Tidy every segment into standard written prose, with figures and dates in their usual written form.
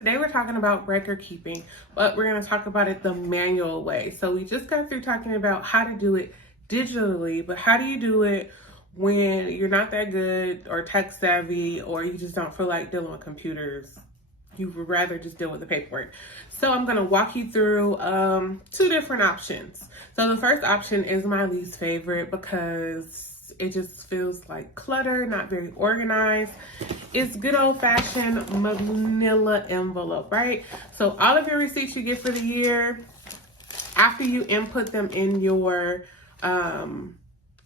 Today we're talking about record keeping, but we're going to talk about it the manual way. So we just got through talking about how to do it digitally, but how do you do it when you're not that good or tech savvy, or you just don't feel like dealing with computers? You would rather just deal with the paperwork. So I'm going to walk you through two different options. So the first option is my least favorite because it just feels like clutter, not very organized. It's good old fashioned manila envelope, right? So all of your receipts you get for the year, after you input them in your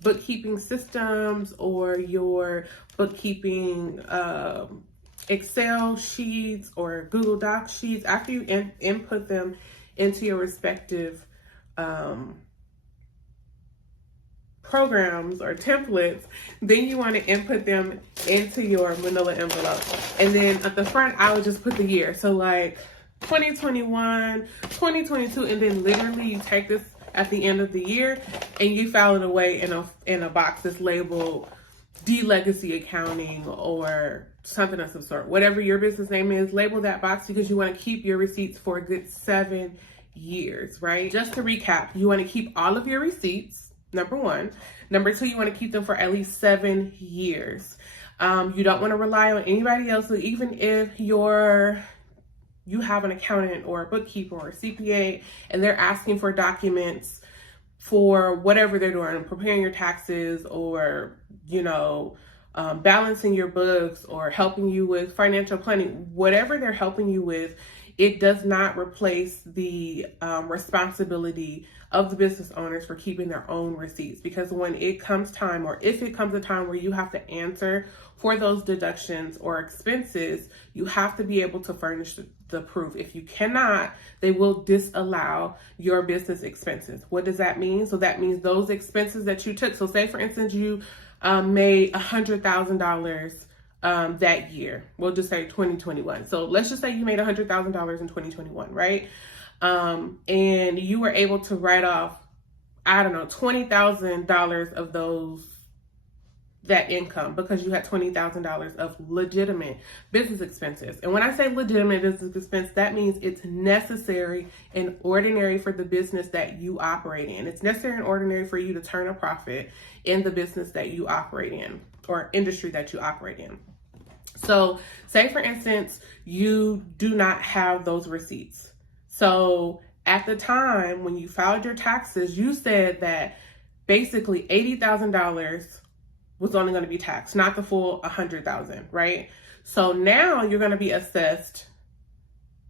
bookkeeping systems or your bookkeeping Excel sheets or Google Docs sheets, after you input them into your respective programs or templates, then you want to input them into your manila envelope. And then at the front, I would just put the year. So like 2021, 2022, and then literally you take this at the end of the year and you file it away in a box that's labeled D-Legacy Accounting or something of some sort. Whatever your business name is, label that box because you want to keep your receipts for a good 7 years, right? Just to recap, you want to keep all of your receipts. Number one. Number two, you want to keep them for at least 7 years. You don't want to rely on anybody else. So even if you have an accountant or a bookkeeper or a CPA and they're asking for documents for whatever they're doing, preparing your taxes or, balancing your books or helping you with financial planning, whatever they're helping you with, it does not replace the responsibility of the business owners for keeping their own receipts. Because when it comes time, or if it comes a time where you have to answer for those deductions or expenses, you have to be able to furnish the proof. If you cannot, they will disallow your business expenses. What does that mean? So that means those expenses that you took. So say for instance, you made $100,000 that year. We'll just say 2021. So let's just say you made $100,000 in 2021, right? And you were able to write off, $20,000 of that income because you had $20,000 of legitimate business expenses. And when I say legitimate business expense, that means it's necessary and ordinary for the business that you operate in. It's necessary and ordinary for you to turn a profit in the business that you operate in or industry that you operate in. So say for instance, you do not have those receipts. So at the time when you filed your taxes, you said that basically $80,000 was only going to be taxed, not the full $100,000, right? So now you're going to be assessed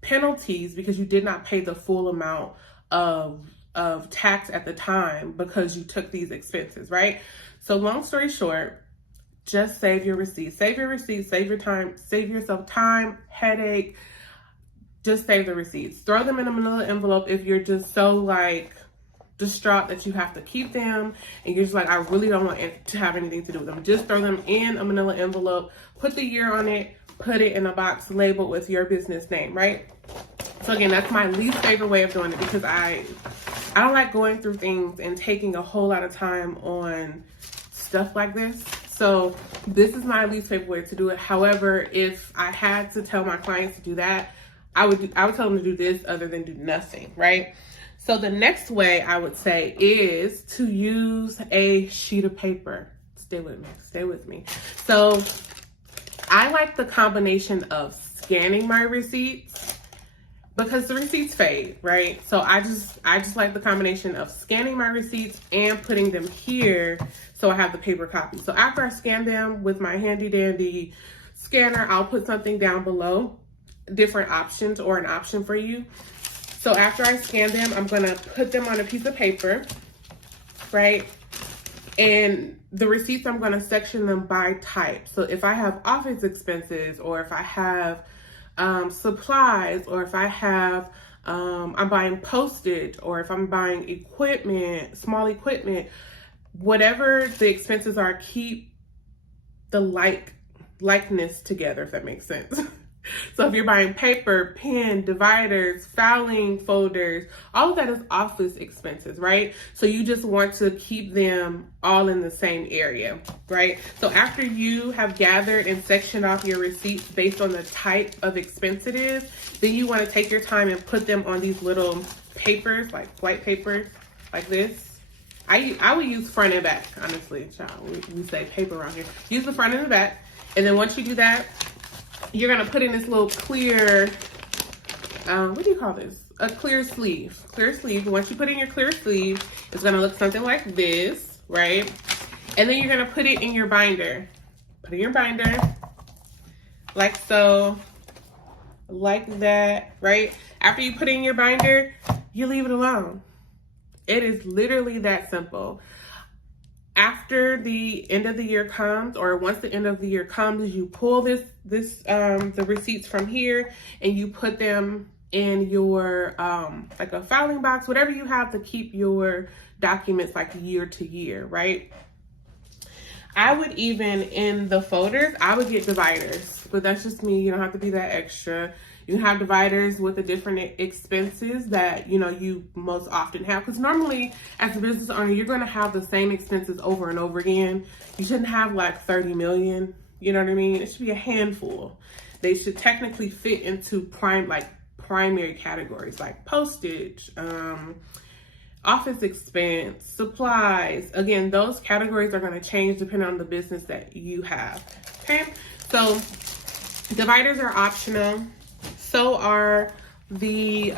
penalties because you did not pay the full amount of tax at the time because you took these expenses, right? So long story short, just save your receipts. Save your receipts, save your time, save yourself time, headache. Just save the receipts. Throw them in a manila envelope if you're just so distraught that you have to keep them and you're just like, I really don't want to have anything to do with them. Just throw them in a manila envelope, put the year on it, put it in a box labeled with your business name, right? So again, that's my least favorite way of doing it because I don't like going through things and taking a whole lot of time on stuff like this. So this is my least favorite way to do it. However, if I had to tell my clients to do that, I would tell them to do this other than do nothing, right? So the next way I would say is to use a sheet of paper. Stay with me. So I like the combination of scanning my receipts because the receipts fade, right? So I just like the combination of scanning my receipts and putting them here so I have the paper copy. So after I scan them with my handy dandy scanner, I'll put something down below, different options or an option for you. So after I scan them, I'm gonna put them on a piece of paper, right? And the receipts, I'm gonna section them by type. So if I have office expenses, or if I have supplies, or if I have, I'm buying postage, or if I'm buying equipment, small equipment, whatever the expenses are, keep the likeness together, if that makes sense. So if you're buying paper, pen, dividers, filing folders, all of that is office expenses, right? So you just want to keep them all in the same area, right? So after you have gathered and sectioned off your receipts based on the type of expense it is, then you want to take your time and put them on these little papers, like white papers, like this. I would use front and back, honestly, child. We say paper around here. Use the front and the back. And then once you do that, you're gonna put in this little clear, what do you call this? A clear sleeve. Clear sleeve. Once you put in your clear sleeve, it's gonna look something like this, right? And then you're gonna put it in your binder. Put it in your binder, like so, like that, right? After you put it in your binder, you leave it alone. It is literally that simple. After the end of the year comes, or once the end of the year comes, you pull the receipts from here and you put them in your like a filing box, whatever you have to keep your documents like year to year, right? I would even, in the folders, I would get dividers, but that's just me. You don't have to be that extra. You have dividers with the different expenses that, you know, you most often have. Because normally, as a business owner, you're going to have the same expenses over and over again. You shouldn't have like 30 million. You know what I mean? It should be a handful. They should technically fit into primary categories like postage, office expense, supplies. Again, those categories are going to change depending on the business that you have. Okay? So dividers are optional. So are the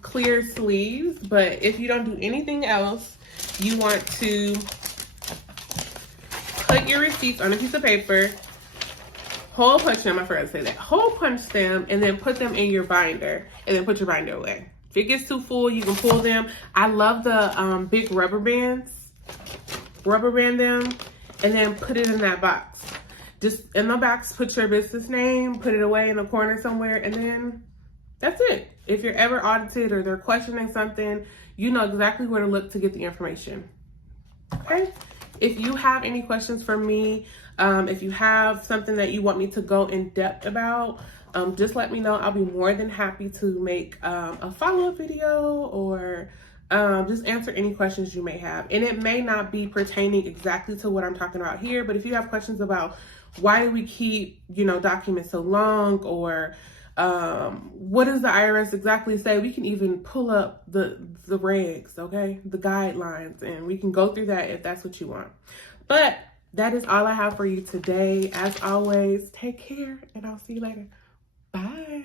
clear sleeves, but if you don't do anything else, you want to put your receipts on a piece of paper, hole punch them, I forgot to say that, hole punch them, and then put them in your binder, and then put your binder away. If it gets too full, you can pull them. I love the big rubber bands, rubber band them, and then put it in that box. Just in the box, put your business name, put it away in a corner somewhere, and then that's it. If you're ever audited or they're questioning something, you know exactly where to look to get the information. Okay? If you have any questions for me, if you have something that you want me to go in depth about, just let me know. I'll be more than happy to make a follow-up video or just answer any questions you may have. And it may not be pertaining exactly to what I'm talking about here, but if you have questions about why do we keep, you know, documents so long, or what does the IRS exactly say, we can even pull up the regs, okay, the guidelines, and we can go through that if that's what you want. But that is all I have for you today. As always, take care, and I'll see you later. Bye.